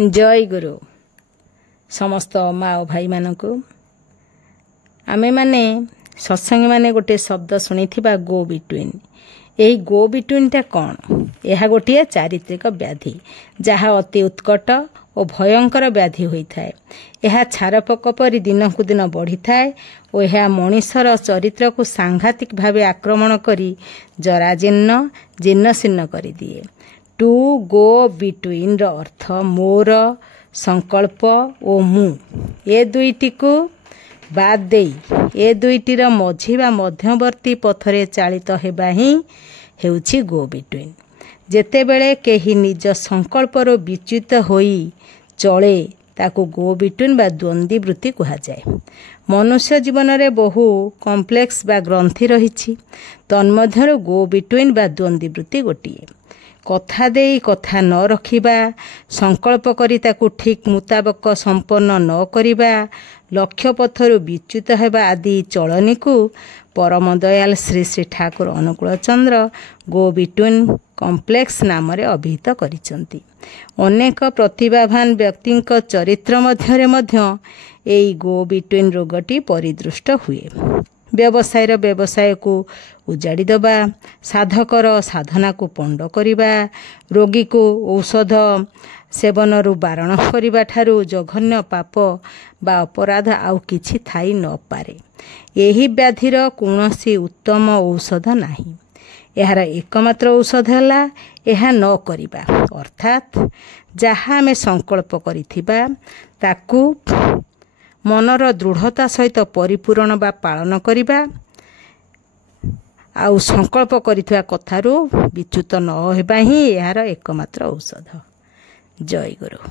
जय गुरु समस्त माँ और भाई मानक आमे माने सत्संग माने गोटे शब्द शुणी गो बिटवीन यही गो बिटवीनटा कौन यह गोटे चारित्रिक व्याधि जहाँ अति उत्कट और भयंकर व्याधि होता है। यह छारपोक परि दिनकु दिन बढ़ी थाए और यह मनीषर चरित्र को सांघातिक भावे आक्रमण करी जराजीर्ण जीर्णशीर्ण कर दिए। टू गो बिटवीन र अर्थ मोर संकल्प और मु ए दुईटी को बाद देई ए दुईटीर मझी बा मध्यवर्ती पथरे चालित हेबा ही हेउछि गो बिटवीन। जेतेबेले केही निज संकल्पर विच्युत होई चले ताकू गो बिटवीन बा द्वंद्वी वृत्ति कहा जाए। मनुष्य जीवन में बहु कॉम्प्लेक्स बा ग्रंथि रही तन्मध्यरु गो बिटवीन बा द्वंद्वी वृत्ति गोटिए। कथा देई कथा न रखिबा संकल्प करी ताकू ठीक मुताबक संपन्न न करिबा लक्ष्य पथरु विच्युत हेबा आदि चलनी को परम दयाल श्री श्री ठाकुर अनुकूल चंद्र गो बिटवीन कॉम्प्लेक्स नाम रे अभिहित करिसंती। अनेक प्रतिभावान व्यक्ति चरित्र मध्य एई गो बिटवीन रोगटी परिदृष्ट हुए। व्यवसायर व्यवसाय को उजाड़ी दबा साधकर साधना को पंड करिबा रोगी को औषध सेवन रु बारण करिबा ठारू जघन्य पाप बा अपराध आउ किछि थाई न पारे। एही व्याधिर कौनसी उत्तम औषध नाही। यार एकमात्र औषध है यह न करिबा अर्थात जहाँ आमे संकल्प करिथिबा ताकू मनर दृढ़ता सहित परिपूरण बा पालन करिबा आउ संकल्प करिथिबा कथारू विच्युत न हेबा ही यार एकमात्र औषध। जय गुरु।